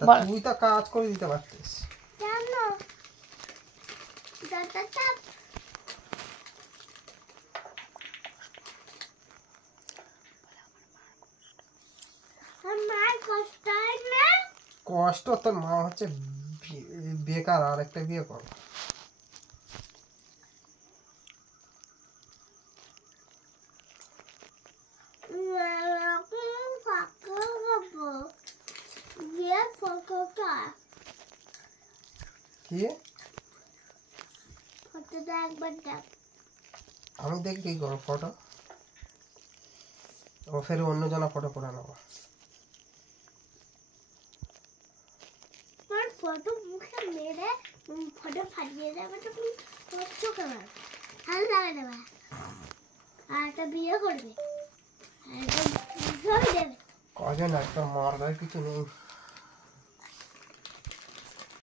তুই তো কাজ করে দিতে পারতিস। কষ্ট তোর মা হচ্ছে বেকার, আর একটা বিয়ে কর। কি আমি দেখি কি করো ফটো, ও ফের অন্য জনা ফটো করে নেবো। ফটো মুখে মেরে ফটো ফাটিয়ে যাবে, তখন তোমার চোখে মারবে, ভালো লাগে না। আর একটা বিয়ে করবে, আর একটা দেবে কজন একটা মারবার কিছু নেই।